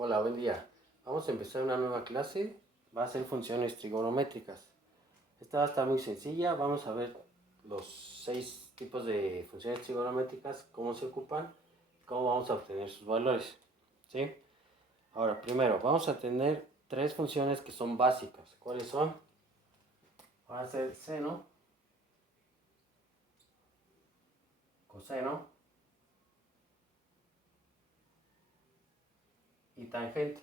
Hola, buen día. Vamos a empezar una nueva clase. Va a ser funciones trigonométricas. Esta va a estar muy sencilla. Vamos a ver los 6 tipos de funciones trigonométricas, cómo se ocupan, cómo vamos a obtener sus valores. ¿Sí? Ahora, primero, vamos a tener 3 funciones que son básicas. ¿Cuáles son? Van a ser seno, coseno y tangente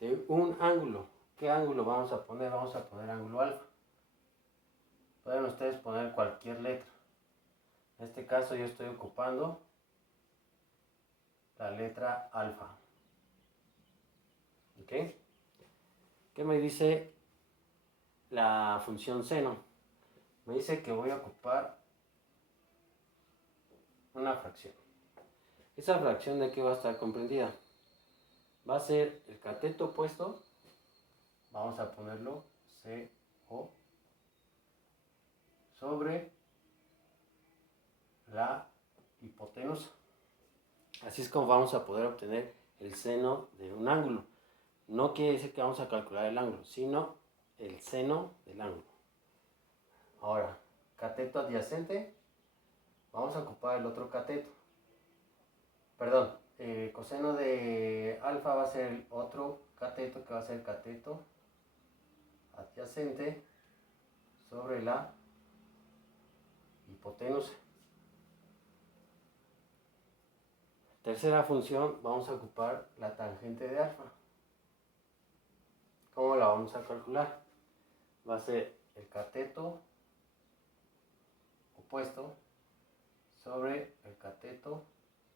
de un ángulo. ¿Qué ángulo vamos a poner? Vamos a poner ángulo alfa. Pueden ustedes poner cualquier letra. En este caso yo estoy ocupando la letra alfa. ¿Ok? ¿Qué me dice la función seno? Me dice que voy a ocupar una fracción. ¿Esa fracción de qué va a estar comprendida? Va a ser el cateto opuesto. Vamos a ponerlo CO sobre la hipotenusa. Así es como vamos a poder obtener el seno de un ángulo. No quiere decir que vamos a calcular el ángulo, sino el seno del ángulo. Ahora, cateto adyacente, vamos a ocupar el otro cateto. Perdón, coseno de alfa va a ser el otro cateto, que va a ser el cateto adyacente sobre la hipotenusa. Tercera función, vamos a ocupar la tangente de alfa. ¿Cómo la vamos a calcular? Va a ser el cateto opuesto sobre el cateto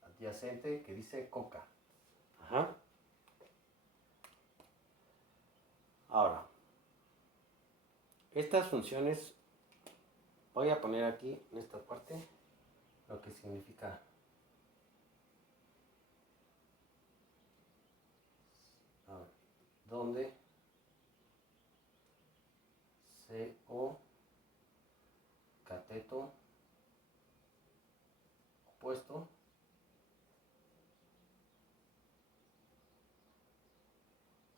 adyacente que dice coca. Ajá. Ahora, estas funciones, voy a poner aquí en esta parte lo que significa donde CO cateto opuesto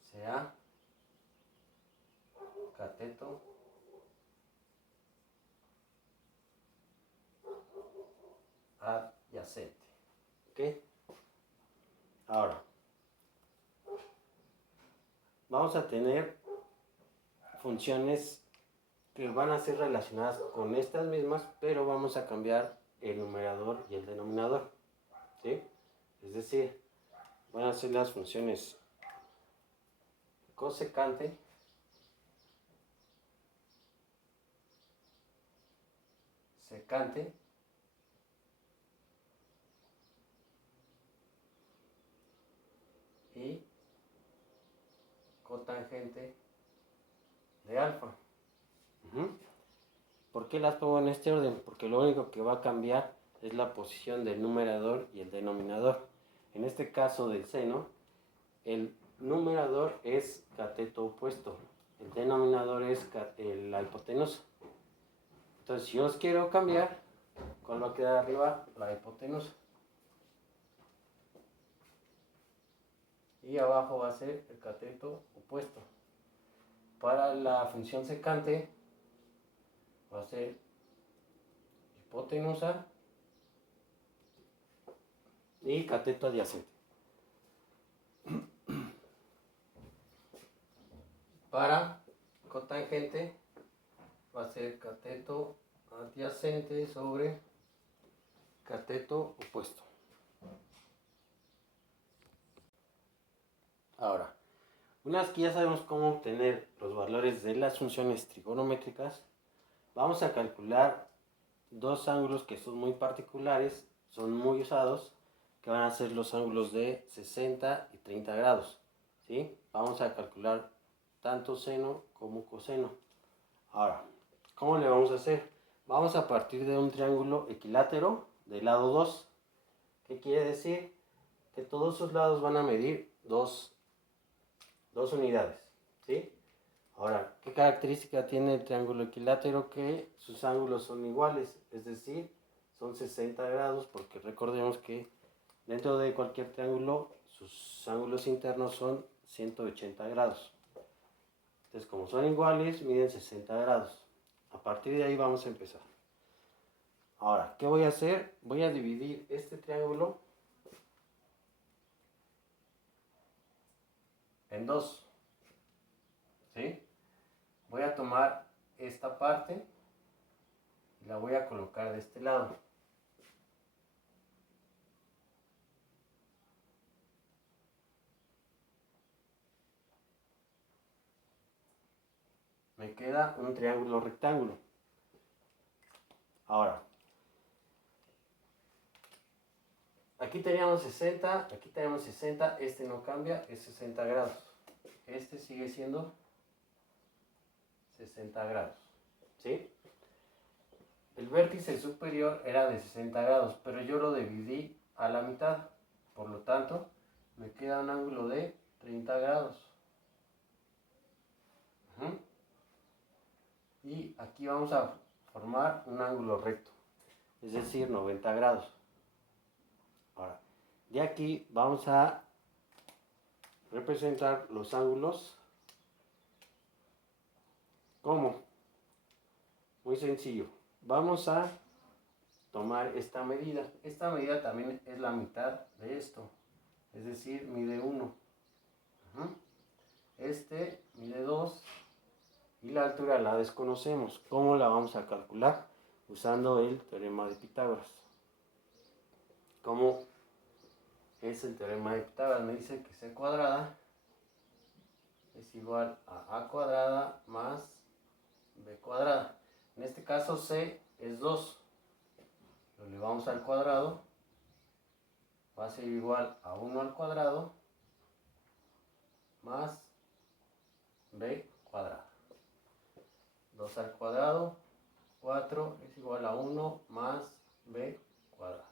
sea cateto adyacente. ¿Ok? Ahora, vamos a tener funciones que van a ser relacionadas con estas mismas, pero vamos a cambiar el numerador y el denominador. ¿Sí? Es decir, van a ser las funciones cosecante, secante y cotangente de alfa. ¿Por qué las pongo en este orden? Porque lo único que va a cambiar es la posición del numerador y el denominador. En este caso del seno, el numerador es cateto opuesto, el denominador es la hipotenusa. Entonces, si yo los quiero cambiar, ¿cuál va a quedar arriba? La hipotenusa. Y abajo va a ser el cateto opuesto. Para la función secante va a ser hipotenusa y cateto adyacente. Para cotangente va a ser cateto adyacente sobre cateto opuesto. Ahora, una vez que ya sabemos cómo obtener los valores de las funciones trigonométricas, vamos a calcular dos ángulos que son muy particulares, son muy usados, que van a ser los ángulos de 60 y 30 grados. ¿Sí? Vamos a calcular tanto seno como coseno. Ahora, ¿cómo le vamos a hacer? Vamos a partir de un triángulo equilátero del lado 2. ¿Qué quiere decir? Que todos sus lados van a medir dos unidades. ¿Sí? Ahora, ¿qué característica tiene el triángulo equilátero? Que sus ángulos son iguales, es decir, son 60 grados, porque recordemos que dentro de cualquier triángulo sus ángulos internos son 180 grados. Entonces, como son iguales, miden 60 grados. A partir de ahí vamos a empezar. Ahora, ¿qué voy a hacer? Voy a dividir este triángulo en dos. ¿Sí? Voy a tomar esta parte y la voy a colocar de este lado. Me queda un triángulo rectángulo. Ahora, aquí teníamos 60, aquí tenemos 60, este no cambia, es 60 grados. Este sigue siendo 60 grados. ¿Sí? El vértice superior era de 60 grados, pero yo lo dividí a la mitad. Por lo tanto, me queda un ángulo de 30 grados. Y aquí vamos a formar un ángulo recto, es decir, 90 grados. Ahora, de aquí vamos a representar los ángulos. ¿Cómo? Muy sencillo. Vamos a tomar esta medida. Esta medida también es la mitad de esto, es decir, mide 1. Este mide 2 y la altura la desconocemos. ¿Cómo la vamos a calcular? Usando el teorema de Pitágoras. ¿Cómo es el teorema de Pitágoras? Me dice que c cuadrada es igual a cuadrada más b cuadrada. En este caso c es 2. Lo elevamos al cuadrado. Va a ser igual a 1 al cuadrado más b cuadrado. 2 al cuadrado, 4 es igual a 1 más b cuadrado.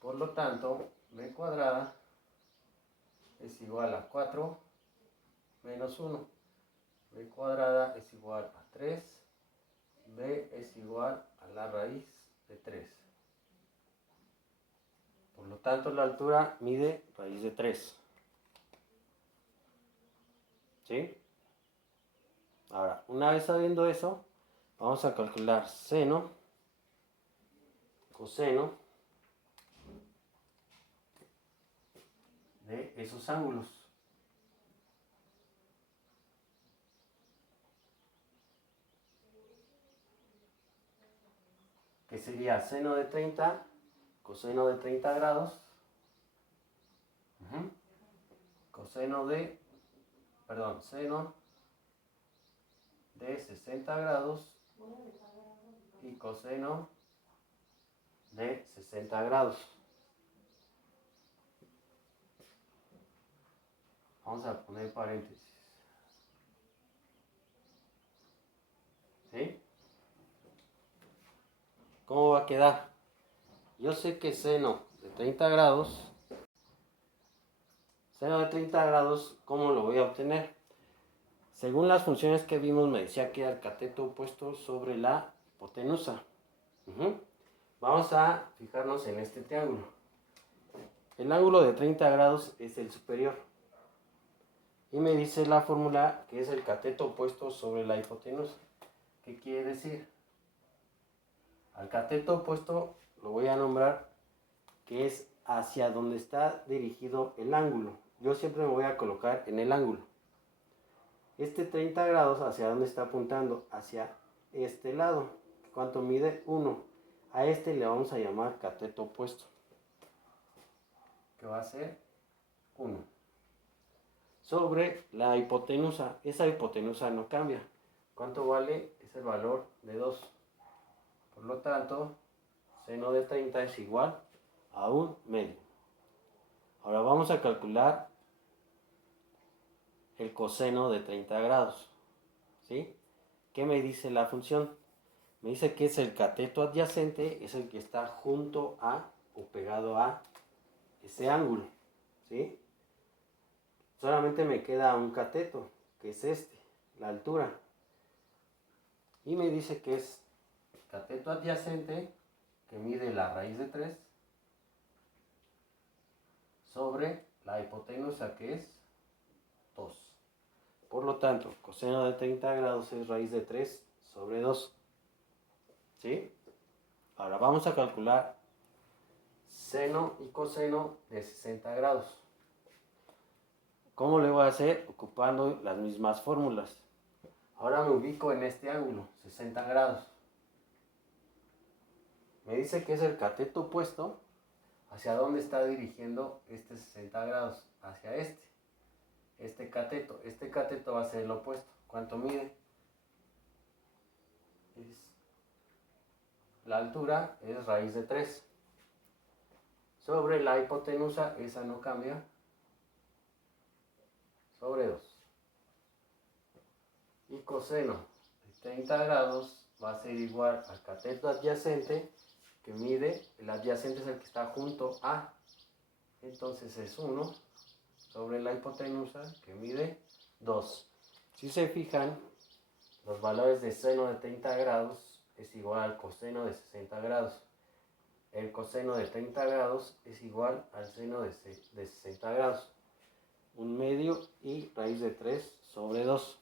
Por lo tanto, b cuadrada es igual a 4 menos 1. B cuadrada es igual a 3. B es igual a la raíz de 3. Por lo tanto, la altura mide raíz de 3. ¿Sí? Ahora, una vez sabiendo eso, vamos a calcular seno, coseno de esos ángulos. Que sería seno de 30, coseno de 30 grados, seno de 60 grados y coseno de 60 grados. Vamos a poner paréntesis. ¿Sí? ¿Cómo va a quedar? Yo sé que seno de 30 grados, ¿cómo lo voy a obtener? Según las funciones que vimos, me decía que era el cateto opuesto sobre la hipotenusa. Vamos a fijarnos en este triángulo. El ángulo de 30 grados es el superior. Y me dice la fórmula que es el cateto opuesto sobre la hipotenusa. ¿Qué quiere decir? Al cateto opuesto lo voy a nombrar que es hacia donde está dirigido el ángulo. Yo siempre me voy a colocar en el ángulo. Este 30 grados, ¿hacia dónde está apuntando? Hacia este lado. ¿Cuánto mide? 1. A este le vamos a llamar cateto opuesto, que va a ser 1. Sobre la hipotenusa. Esa hipotenusa no cambia. ¿Cuánto vale? Es el valor de 2. Por lo tanto, seno de 30 es igual a 1/2. Ahora vamos a calcular el coseno de 30 grados. ¿Sí? ¿Qué me dice la función? Me dice que es el cateto adyacente, es el que está junto a o pegado a ese ángulo. ¿Sí? Solamente me queda un cateto, que es este, la altura. Y me dice que es cateto adyacente que mide la raíz de 3 sobre la hipotenusa, que es 2. Por lo tanto, coseno de 30 grados es raíz de 3 sobre 2. ¿Sí? Ahora vamos a calcular seno y coseno de 60 grados. ¿Cómo lo voy a hacer? Ocupando las mismas fórmulas. Ahora me ubico en este ángulo, 60 grados. Me dice que es el cateto opuesto. ¿Hacia dónde está dirigiendo este 60 grados? Hacia este. Este cateto va a ser el opuesto. ¿Cuánto mide? La altura es raíz de 3. Sobre la hipotenusa, esa no cambia, sobre 2. Y coseno de 30 grados va a ser igual al cateto adyacente, que mide, el adyacente es el que está junto a, entonces es 1 sobre la hipotenusa, que mide 2. Si se fijan, los valores de seno de 30 grados es igual al coseno de 60 grados. El coseno de 30 grados es igual al seno de 60 grados. 1/2 y raíz de 3 sobre 2.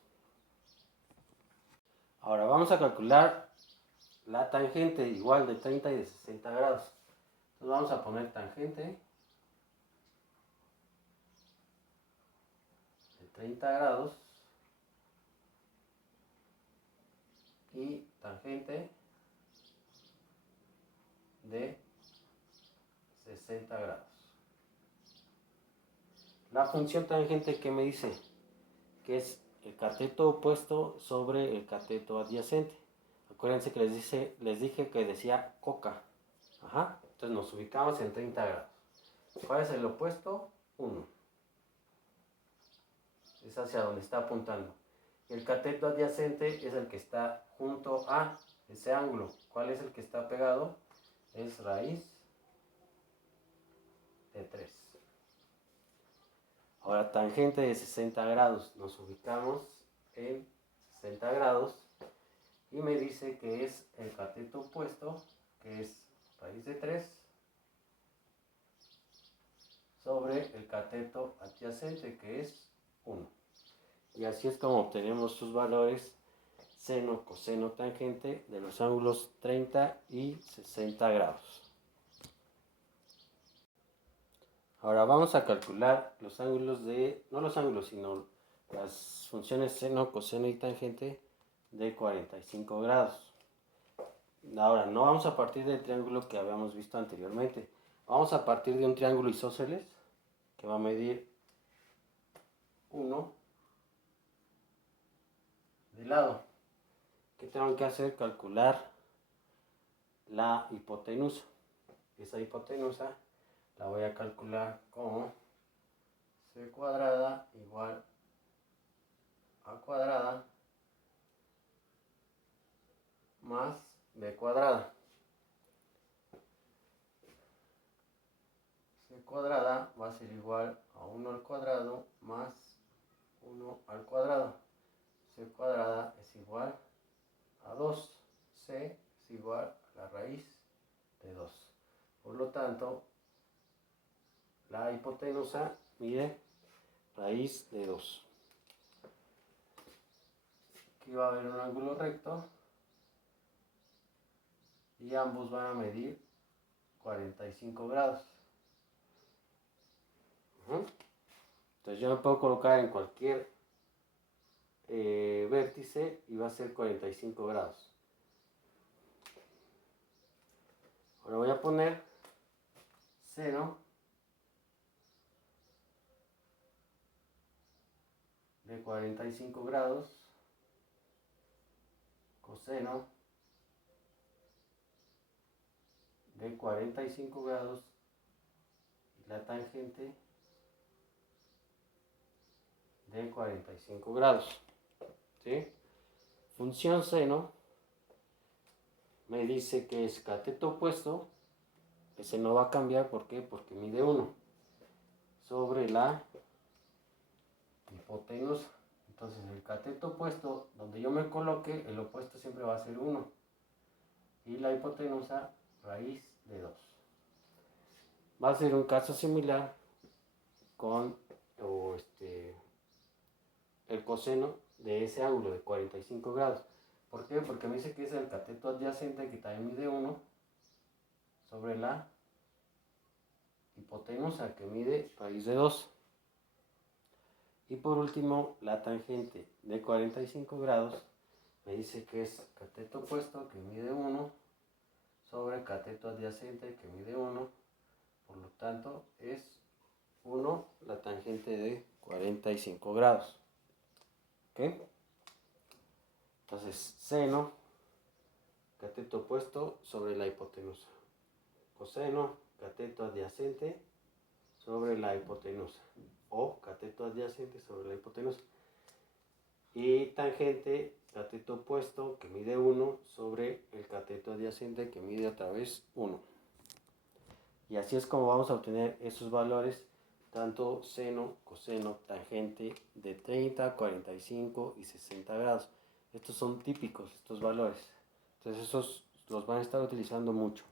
Ahora vamos a calcular la tangente igual de 30 y de 60 grados. Entonces vamos a poner tangente de 30 grados y tangente de 60 grados. La función tangente, que me dice que es el cateto opuesto sobre el cateto adyacente. Acuérdense que les dije que decía coca. Ajá. Entonces nos ubicamos en 30 grados. ¿Cuál es el opuesto? 1. Es hacia donde está apuntando. Y el cateto adyacente es el que está junto a ese ángulo. ¿Cuál es el que está pegado? Es raíz de 3. Ahora, tangente de 60 grados. Nos ubicamos en 60 grados. Y me dice que es el cateto opuesto, que es raíz de 3, sobre el cateto adyacente, que es 1. Y así es como obtenemos sus valores seno, coseno, tangente de los ángulos 30 y 60 grados. Ahora vamos a calcular los ángulos no los ángulos, sino las funciones seno, coseno y tangente de 45 grados. Ahora, no vamos a partir del triángulo que habíamos visto anteriormente. Vamos a partir de un triángulo isósceles que va a medir 1 de lado. ¿Qué tengo que hacer? Calcular la hipotenusa. Esa hipotenusa la voy a calcular como c cuadrada igual a cuadrada más b cuadrada. C cuadrada va a ser igual a 1 al cuadrado más 1 al cuadrado. C cuadrada es igual a 2. C es igual a la raíz de 2. Por lo tanto, la hipotenusa mide raíz de 2. Aquí va a haber un ángulo recto y ambos van a medir 45 grados. Entonces yo me puedo colocar en cualquier vértice y va a ser 45 grados. Ahora voy a poner seno de 45 grados, coseno de 45 grados y la tangente de 45 grados. ¿Sí? Función seno me dice que es cateto opuesto, ese no va a cambiar. ¿Por qué? Porque mide 1 sobre la hipotenusa. Entonces el cateto opuesto, donde yo me coloque, el opuesto siempre va a ser 1 y la hipotenusa raíz de 2. Va a ser un caso similar con el coseno de ese ángulo de 45 grados. ¿Por qué? Porque me dice que es el cateto adyacente, que también mide 1, sobre la hipotenusa, que mide raíz de 2. Y por último, la tangente de 45 grados me dice que es cateto opuesto, que mide 1, sobre cateto adyacente, que mide 1. Por lo tanto, es 1 la tangente de 45 grados. ¿Ok? Entonces, seno, cateto opuesto sobre la hipotenusa. Coseno, cateto adyacente sobre la hipotenusa. O cateto adyacente sobre la hipotenusa. Y tangente, cateto opuesto, que mide 1, sobre el cateto adyacente, que mide otra vez 1. Y así es como vamos a obtener esos valores, tanto seno, coseno, tangente de 30, 45 y 60 grados. Estos son típicos, estos valores. Entonces esos los van a estar utilizando mucho.